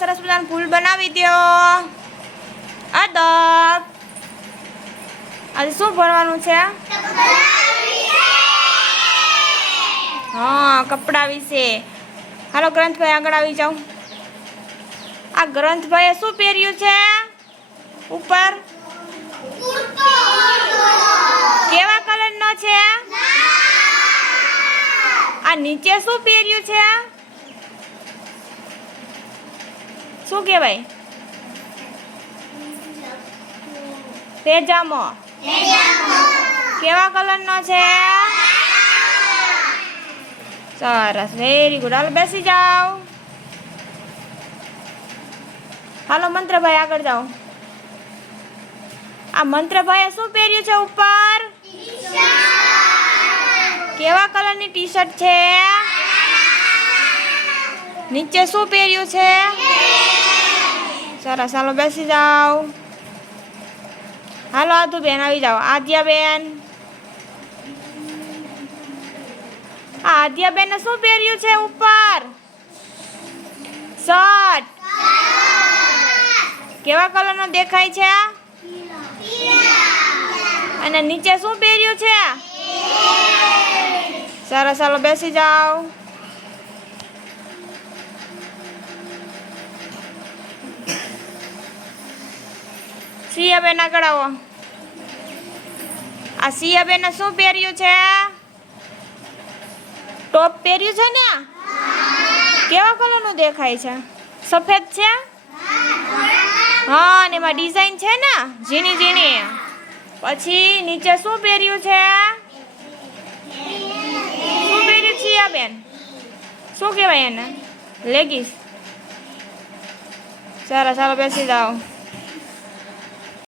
સરસ મજાનું ફૂલ બનાવી દો. અદબ આજે શું ભણવાનું છે? હા, કપડા વિશે. હાલો ગ્રંથભાઈ આગળ આવી જાઓ. આ ગ્રંથભાઈએ શું પહેર્યું છે ઉપર? કેવા કલરનો છે? આ નીચે શું પહેર્યું છે? શું કહેવાય? પેજામો. કેવા કલરનો છે? સરસ, વેરી ગુડ. હાલો બેસી જાઓ. હાલો મંત્રભાઈ આગળ જાઓ. આ મંત્રભાઈએ શું પહેર્યું છે ઉપર? કેવા કલરની ટી શર્ટ છે? નીચે શું પહેર્યું છે? સરસ, હાલો બેસી જાઓ. હાલો આદુબેન આવી જાઓ. આદ્યાબેન. આ આદ્યાબેને શું પહેર્યું છે ઉપર? શર્ટ. કેવા કલરનો દેખાય છે? અને નીચે શું પહેર્યું છે? સરસ, હાલો બેસી જાઓ. સિયાબેન આગળ આવો. આ સિયાબેને શું પહેર્યું છે? ટોપ પહેર્યું છે ને? કેવા કલરનું દેખાય છે? સફેદ છે? હા, અને એમાં ડિઝાઇન છે ને ઝીણી ઝીણી. પછી નીચે શું પહેર્યું છે? શું પહેર્યું છે બેન? શું કહેવાય એને? લેગીસ. સરસ, ચાલો બેસી જાઓ.